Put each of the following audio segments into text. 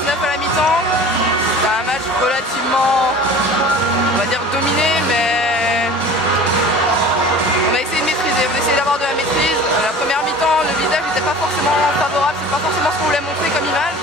13-9 à la mi-temps. C'est un match relativement, on va dire, dominé, mais on a essayé de maîtriser, on a essayé d'avoir de la maîtrise. La première mi-temps, le visage n'était pas forcément favorable, c'est pas forcément ce qu'on voulait montrer comme image.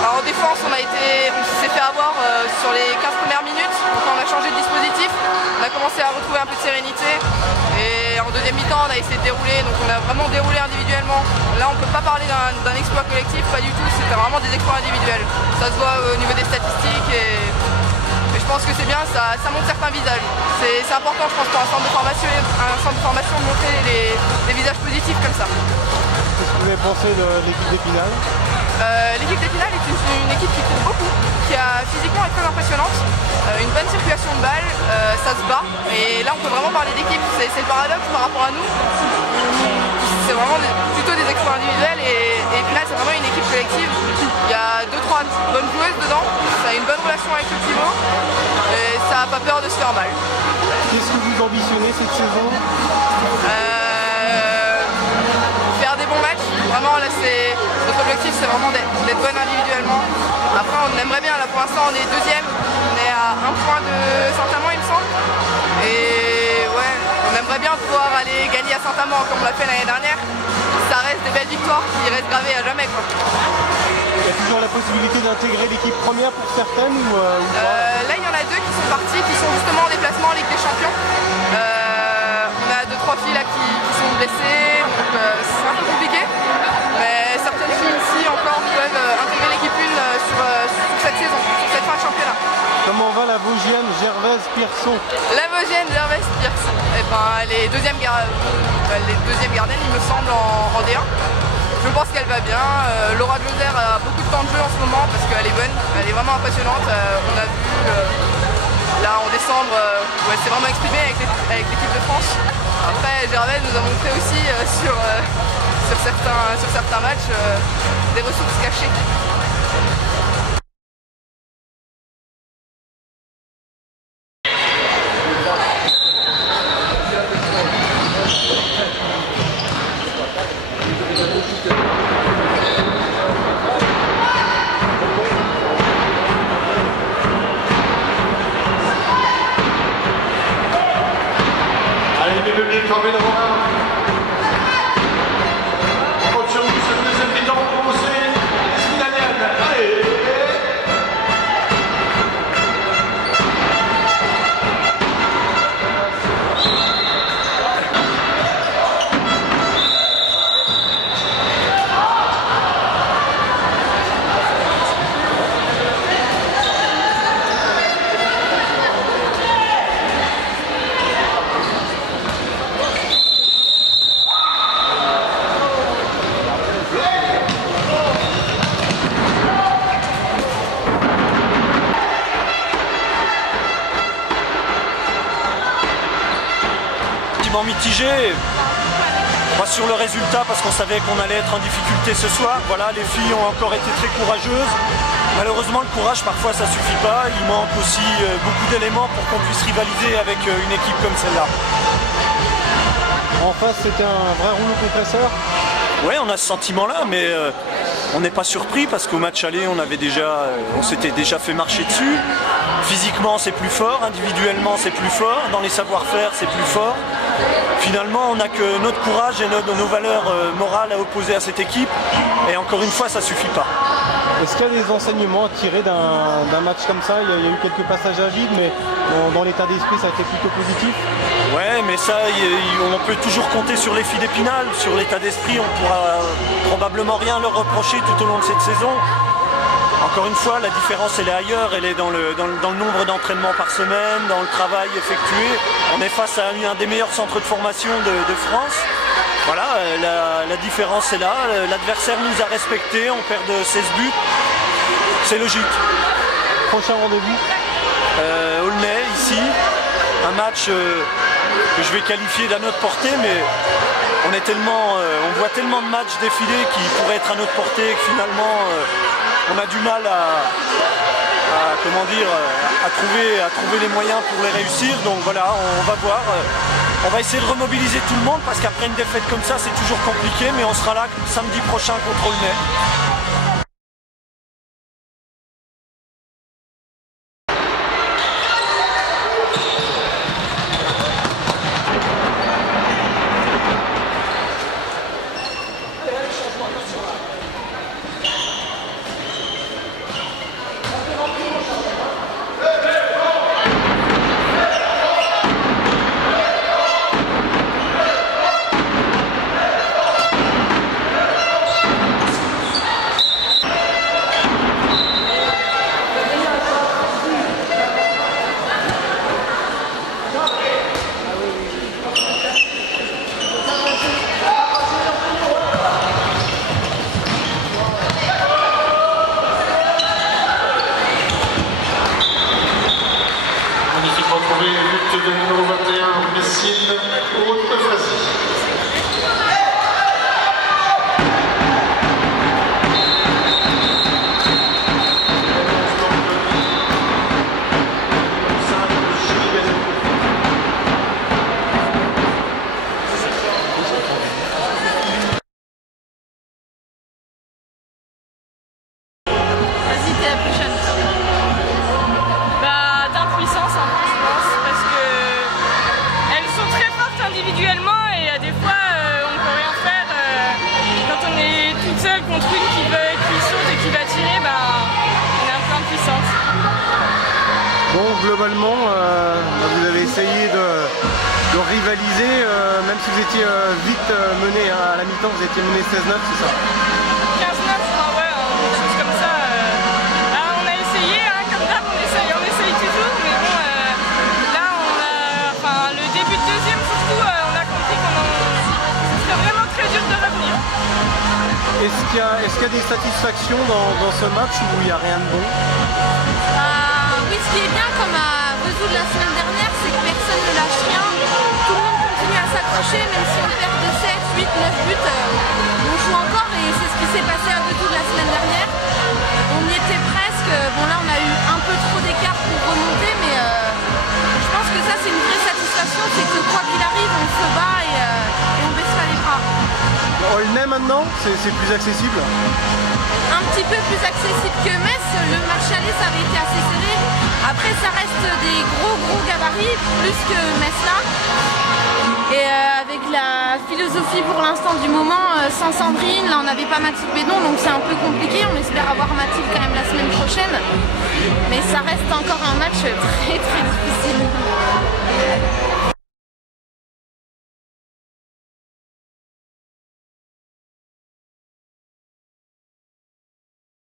Alors, en défense, on s'est fait avoir sur les 15 premières minutes, donc on a changé de dispositif, on a commencé à retrouver un peu de sérénité. Et en deuxième mi-temps, on a essayé de dérouler, donc on a vraiment déroulé individuellement. Là, on ne peut pas parler d'un exploit collectif, pas du tout, c'était vraiment des exploits individuels. Ça se voit au niveau des statistiques et je pense que c'est bien, ça montre certains visages. C'est important, je pense, pour un centre de formation de montrer les visages positifs comme ça. Qu'est-ce que vous avez pensé de l'équipe d'Épinal? L'équipe d'Épinal est une équipe qui court beaucoup, qui physiquement est très impressionnante, une bonne circulation de balles, ça se bat, et là on peut vraiment parler d'équipe, c'est le paradoxe par rapport à nous. C'est vraiment plutôt des exploits individuels et Épinal c'est vraiment une équipe collective. Il y a 2-3 bonnes joueuses dedans, ça a une bonne relation avec le pivot et ça n'a pas peur de se faire mal. Qu'est-ce que vous ambitionnez cette saison? Faire des bons matchs, vraiment là notre objectif c'est vraiment d'être bonne individuellement. Après on aimerait bien, là pour l'instant on est deuxième, on est à 1 point de Saint-Amand il me semble. Et ouais, on aimerait bien pouvoir aller gagner à Saint-Amand comme on l'a fait l'année dernière. Ça reste des belles victoires qui restent gravées à jamais quoi. Il y a toujours la possibilité d'intégrer l'équipe première pour certaines ou pas? Là il y en a 2 qui sont partis, qui sont justement en déplacement en Ligue des Champions. On a 2-3 filles là qui sont blessées, donc c'est un peu compliqué. Mais certaines filles ici encore peuvent intégrer l'équipe 1 sur cette saison, sur cette fin de championnat. Comment va la Vosgienne Gervaise Pierson? La Vosgienne Gervaise Pierson, elle est deuxième gardienne il me semble en D1. Je pense qu'elle va bien. Laura Glauser a beaucoup de temps de jeu en ce moment parce qu'elle est bonne, elle est vraiment impressionnante. On a vu là en décembre où elle s'est vraiment exprimée avec l'équipe de France. Après Gervaise nous a montré aussi sur certains matchs des ressources cachées. Allez, les publics, campez devant là. On compte sur vous, ce deuxième mi-temps pour commencer. Les Finaliennes, allez! Mitigé, pas sur le résultat parce qu'on savait qu'on allait être en difficulté ce soir. Voilà, les filles ont encore été très courageuses. Malheureusement le courage parfois ça suffit pas, il manque aussi beaucoup d'éléments pour qu'on puisse rivaliser avec une équipe comme celle-là. En face c'était un vrai rouleau compresseur? Ouais, on a ce sentiment-là, mais on n'est pas surpris parce qu'au match aller on s'était déjà fait marcher dessus. Physiquement c'est plus fort, individuellement c'est plus fort, dans les savoir-faire c'est plus fort. Finalement on n'a que notre courage et nos valeurs morales à opposer à cette équipe et encore une fois ça suffit pas. Est-ce qu'il y a des enseignements à tirer d'un match comme ça? Il y a eu quelques passages à vide, mais dans l'état d'esprit ça a été plutôt positif. Ouais, mais ça, on peut toujours compter sur les filles d'Épinal, sur l'état d'esprit, on pourra probablement rien leur reprocher tout au long de cette saison. Encore une fois, la différence elle est ailleurs, elle est dans le nombre d'entraînements par semaine, dans le travail effectué. On est face à un des meilleurs centres de formation de France. Voilà, la différence est là, l'adversaire nous a respectés, on perd de 16 buts, c'est logique. Prochain rendez-vous Aulnay, ici, un match que je vais qualifier d'à notre portée, mais on voit tellement de matchs défiler qui pourraient être à notre portée que finalement on a du mal à trouver les moyens pour les réussir. Donc voilà, on va voir. On va essayer de remobiliser tout le monde parce qu'après une défaite comme ça, c'est toujours compliqué, mais on sera là samedi prochain contre Aulnay. Bon, globalement, vous avez essayé de rivaliser, même si vous étiez vite mené à la mi-temps, vous étiez mené 16-9, c'est ça? 15-9, ouais, quelque chose comme ça. On a essayé, comme d'hab, on essaye toujours, mais bon, là, le début de deuxième surtout, on a compris que c'était vraiment très dur de revenir. Est-ce qu'il y a des satisfactions dans ce match où il n'y a rien de bon? Oui, ce qui est bien, comme à Vesoul la semaine dernière, c'est que personne ne lâche rien. Tout le monde continue à s'accrocher, même si on perd de 7, 8, 9 buts, on joue encore et c'est ce qui s'est passé à Vesoul la semaine dernière. On y était presque. Bon, là, on a eu un peu trop d'écart pour remonter, mais je pense que ça, c'est une vraie satisfaction. C'est que quoi qu'il arrive, on se bat et on baisse pas les bras. Aulnay maintenant, c'est plus accessible? Un petit peu plus accessible que Metz. Le match aller, ça avait été assez serré. Après, ça reste des gros gabarits, plus que Metz là. Et avec la philosophie pour l'instant du moment, sans Sandrine, là on n'avait pas Mathilde Bédon, donc c'est un peu compliqué. On espère avoir Mathilde quand même la semaine prochaine. Mais ça reste encore un match très difficile.